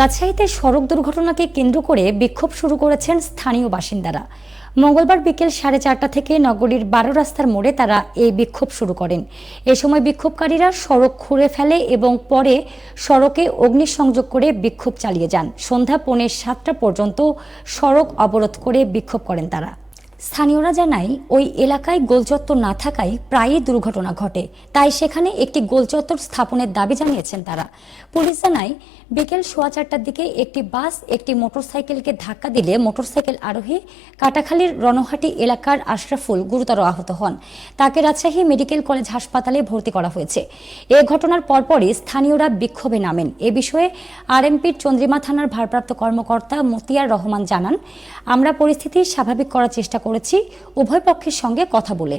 রাজশাহীতে সড়ক দুর্ঘটনাকে কেন্দ্র করে বিক্ষোভ শুরু করেছেন স্থানীয় বাসিন্দারা। মঙ্গলবার বিকেল সাড়ে চারটা থেকে নগরীর বারো রাস্তার মোড়ে তারা এই বিক্ষোভ শুরু করেন। এ সময় বিক্ষোভকারীরা সড়ক খুঁড়ে ফেলে এবং পরে সড়কে অগ্নিসংযোগ করে বিক্ষোভ চালিয়ে যান। সন্ধ্যা পৌনে সাতটা পর্যন্ত সড়ক অবরোধ করে বিক্ষোভ করেন তারা। স্থানীয়রা জানায়, ওই এলাকায় গোলচত্বর না থাকায় প্রায়ই দুর্ঘটনা ঘটে। তাই সেখানে একটি গোলচত্বর স্থাপনের দাবি জানিয়েছেন তারা। পুলিশ জানায় বিকেল সোয়া চারটার দিকে একটি বাস একটি মোটরসাইকেলকে ধাক্কা দিলে মোটরসাইকেল আরোহী কাটাখালীর রণহাটি এলাকার আশরাফুল গুরুতর আহত হন। তাকে রাজশাহী মেডিকেল কলেজ হাসপাতালে ভর্তি করা হয়েছে। এ ঘটনার পরপরই স্থানীয়রা বিক্ষোভে নামেন। এ বিষয়ে আরএমপির চন্দ্রিমা থানার ভারপ্রাপ্ত কর্মকর্তা মতিয়ার রহমান জানান, আমরা পরিস্থিতি স্বাভাবিক করার চেষ্টা করেছি। উভয় পক্ষের সঙ্গে কথা বলে।